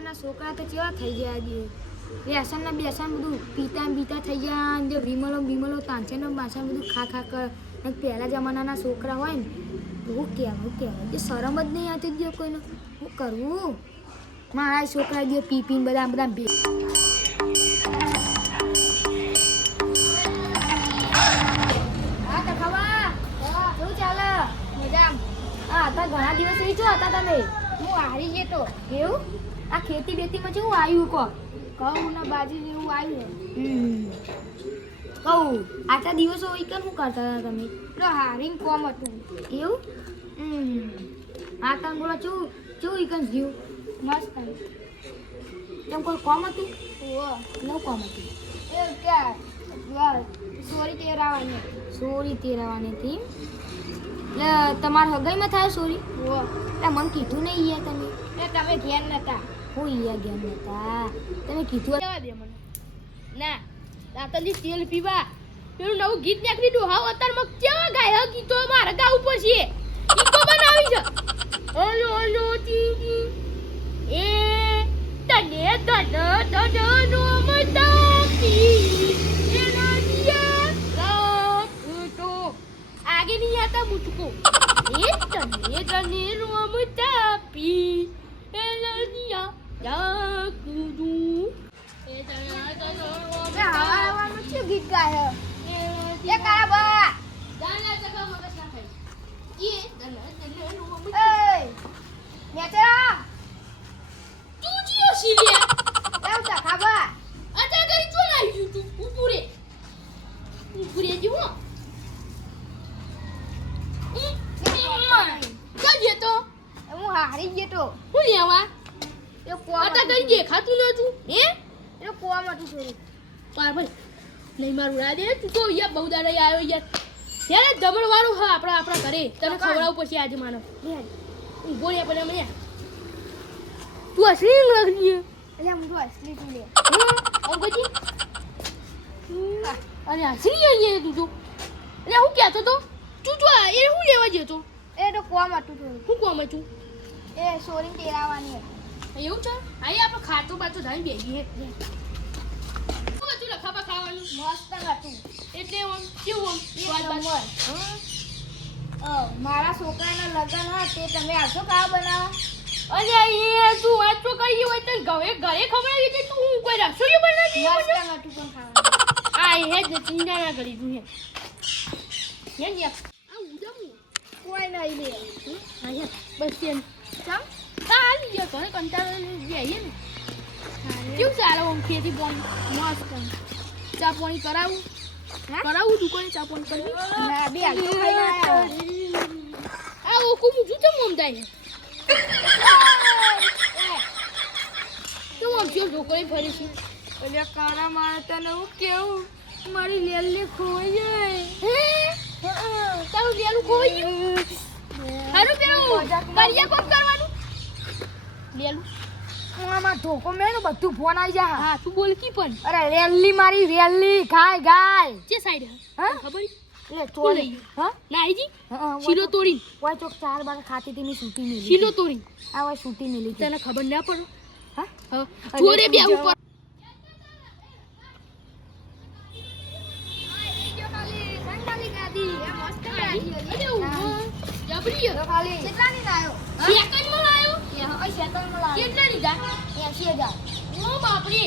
અત્યારના છોકરા તો કેવા થઈ ગયા છે વ્યસન ને બેસન બધું પીતા થઈ ગયા ને વિમલો તાંચેનો બાસણ બધું ખા કર અને પહેલા જમાનાના છોકરા હોય ને હું કહેવાય જે શરમ જ નહીં આવતી જ કોઈને શું કરવું મારા છોકરા જે પીને બધા હા તો ખબર શું ચાલે મજા હા હતા ઘણા દિવસ રહી છો હતા તમે હું હારી ગયો તો એવું આ ખેતી બેતીમાં શું આવ્યું કહું ના બાજુ જેવું આવ્યું કહું આટલા દિવસો હોય કે શું કરતા હતા તમે તો હારીને કોમ હતું એવું હા તમે બોલો શું ઈકન જીવ મસ્ત એમ કોઈ કોમ હતું નવું કોમ હતું એ ક્યાં સોરી તેરાવાની હતી એટલે તમારા હગાઈમાં થાય સોરી એટલે મને કીધું નહીં યાર તમે તમે ઘેર નતા હું યાર ઘેર નતા તમે કીધું દે મને ના રાતલી તેલ પીવા પેલું નવું ગીત નીકળી ડોહાવ અત્યારમાં કેવા ગાય ગીતો મારે ગાવું પડશે ગીતો બનાવી છે ઓલો ઓલો ટી એ તને નો મતાપી એના દિયા રાખતો આગે નહીં આતા મુટકો એ તને નો મતાપી એના દિયા રાખતો હવાનું શું ગીત ગાય એ કાબા દાના જગા મગજ ના થાય એ દના એ મેચરા તું જીઓ સિલિયા લાવ તા કાબા આતા કરી ચો લાવી તું ઉપુરે જીવો કજે તો હું હારી ગયો તો હું લેવા એ કોમ આતા કરી દેખાતું નતું હે એ કોમ હતું થોડું પાર ભાઈ નહીં મારું રાડે તું તો યાર બહુ દાડા આવ્યો યાર ત્યારે જમણવાળું હા આપણા ઘરે તને ખવડાવું પછી આજે માનવ ઊભો રે પણ મને તું અસલી લાગી એટલે હું તો અસલી છું લે ઓ પછી અરે અસલી અહીંયા તું તો એટલે હું કહેતો તો તું તો એ હું લેવા જતો એ તો કોમ હતું થોડું હું કોમ છું એ સોરી તેરાવાની એવું છે આઈ આપણે ખાતો બાતો ધાન બેગી હે બધું લખાબા ખાવાનું મસ્ત હતું એટલે આમ કેવું આમ સ્વાદ મારા છોકરાના લગ્ન હોય તે તમે આવશો ખાવા બનાવવા અરે એ તું વાત તો કહી હોય તો ઘરે ખવડાવી કે તું કોઈ રસોઈ બનાવી મસ્ત હતું પણ ખાવાનું આ હે જ ચીના ના કરી તું હે યાર આ ઉદમ કોઈ નહીં લે હા યાર બસ તેમ ચમ કાલ યાર ઘરે કંટાળો જઈએ ને કેવું ચાલે આમ ખેતી પાણી મસ્ત ચા પાણી કરાવું દુકાને ચા પાણી કરવી ના બે આલુ ખાઈને આયા આ ઓકુ મુજુ તો મમદાય તો આમ જો ઢોકળી ફરી છે એટલે કાળા મારે તને હું કેવું મારી લેલી ખોઈ જાય હે તારું લેલું ખોઈ ગયું હારું પેલું કરિયા કોમ કરવાનું લેલું આમાં ધોકો મેળો બધું ફોન આવી જાય હા તું બોલ કી પણ અરે રેલી મારી રેલી ગાય જે સાઈડ હા ખબર એટલે ચોરી હા ના આઈજી હા શીલો તોડી ઓય ચોક 4 બાર ખાતી તી મે સૂટી મેલી શીલો તોડી આ ઓય સૂટી મેલી તને ખબર ના પડે હા ચોરે બે ઉપર કેટલાની લાયો સેકન્ડમાં લાયો સેકન્ડમાં લાયો કેટલા લીધા 80000 ઓ બાપરે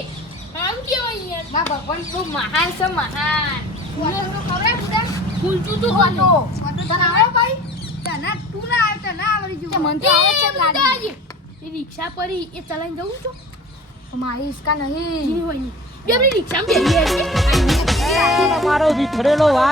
આમ કેવાય યાર ના ભગવાન તો મહાન છે મહાન ફૂલ તો ખવડાય બુડા ફૂલતું તો ફોટો તને આવે ભાઈ તને તું ના આવે તને આવડી જો મન તો આવે છે ગાડી એ રિક્ષા પરી એ ચલાઈને જવું છો મારી ઈસકા નહીં નહીં હોય ની બે આપણી રિક્ષામાં બેસી મારો વિખરેલો વાત